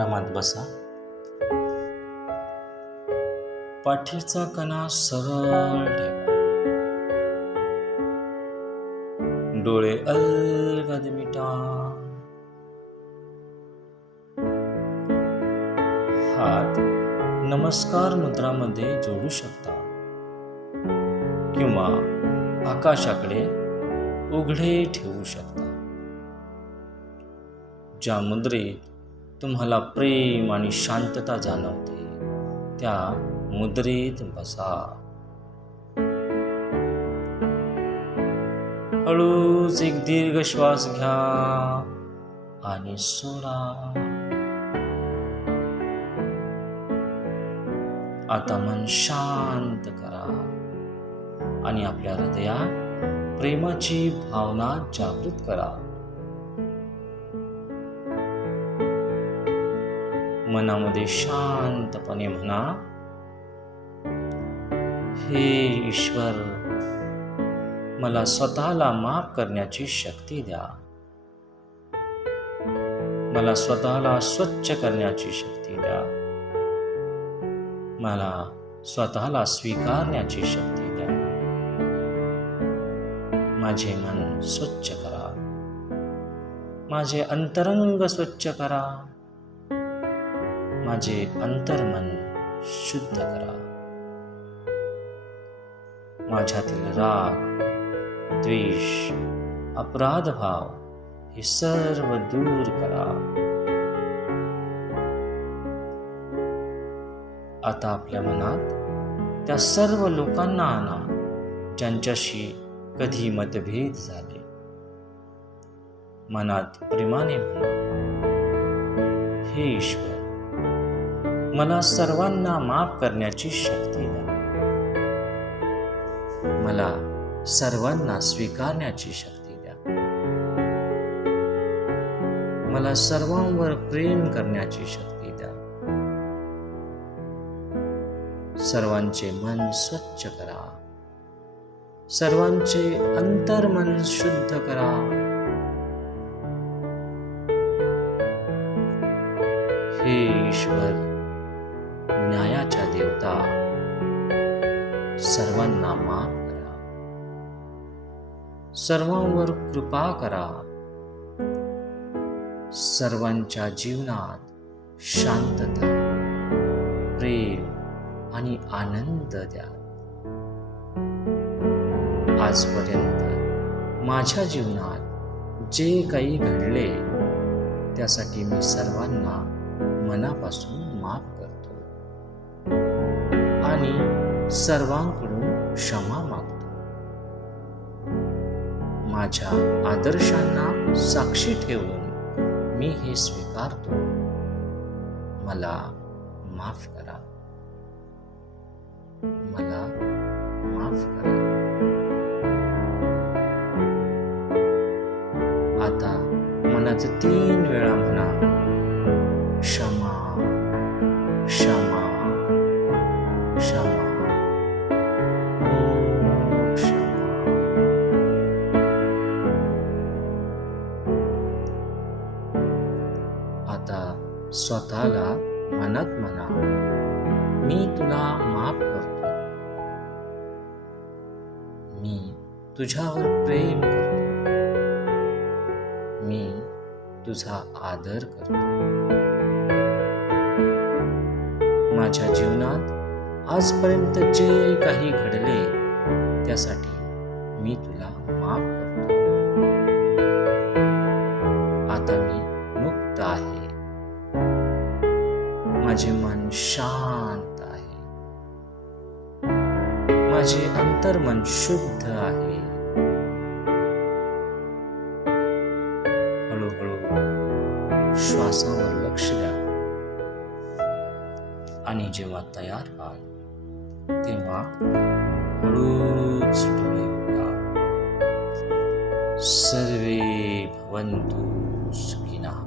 आरामात बसा. पाठीचा कणा सरळ ठेवा. डोळे अलगद मिटा. हात नमस्कार मुद्रामध्ये जोडू शकता किंवा आकाशाकडे उघडे ठेवू शकता. ज्या मुद्रेत तुम्हाला प्रेम आणि शांतता जाणवते त्या मुद्रेत बसा. हळूच एक दीर्घ श्वास घ्या आणि सोडा. आता मन शांत करा आणि आपल्या हृदयात प्रेमाची भावना जागृत करा. मनामध्ये शांतपणे म्हणा, हे ईश्वर, मला स्वतःला माफ करण्याची शक्ती द्या. मला स्वतःला स्वच्छ करण्याची शक्ती द्या. मला स्वतःला स्वीकारण्याची शक्ती द्या. माझे मन स्वच्छ करा. माझे अंतरंग स्वच्छ करा. माझे अंतर्मन शुद्ध करा. माझ्यातील राग, द्वेष, अपराध भाव हे सर्व दूर करा. आता आपल्या मनात त्या सर्व लोकांना आणा ज्यांच्याशी कधी मतभेद झाले. मनात प्रेमाने म्हणा, हे ईश्वर, मला सर्वांना माफ करण्याची शक्ती द्या. मला सर्वांना स्वीकारण्याची शक्ती द्या. मला सर्वांवर प्रेम करण्याची शक्ती द्या. सर्वांचे मन स्वच्छ करा. सर्वांचे अंतर्मन शुद्ध करा. हे ईश्वर, न्यायाच्या देवता, सर्वांना माफ करा. सर्वांवर कृपा करा. सर्वांच्या जीवनात शांतता, प्रेम आणि आनंद द्या. आजपर्यंत माझ्या जीवनात जे काही घडले त्यासाठी मी सर्वांना मनापासून माफ करतो आणि सर्वांकडून क्षमा मागतो. माझ्या आदर्शांना साक्षी ठेवून मी हे स्वीकारतो. मला माफ करा. मला माफ करा. आता मनात 3 वेळा म्हणा, क्षमा, क्षमा, क्षमा, ओम क्षमा. आता स्वतःला मनात म्हणा, मी तुला माफ करतो. मी तुझ्यावर प्रेम करतो. मी तुझा आदर करतो. माझ्या जीवनात आजपर्यंत जे काही घडले त्यासाठी मी तुला माफ करतो. आता मी मुक्त आहे. माझे मन शांत आहे. माझे अंतर्मन शुद्ध आहे. हळूहळू श्वासावर लक्ष द्या आणि जेव्हा तयार व्हाल तेव्हा हळूच डोळे उघडा. सर्वे भवन्तु सुखिनः.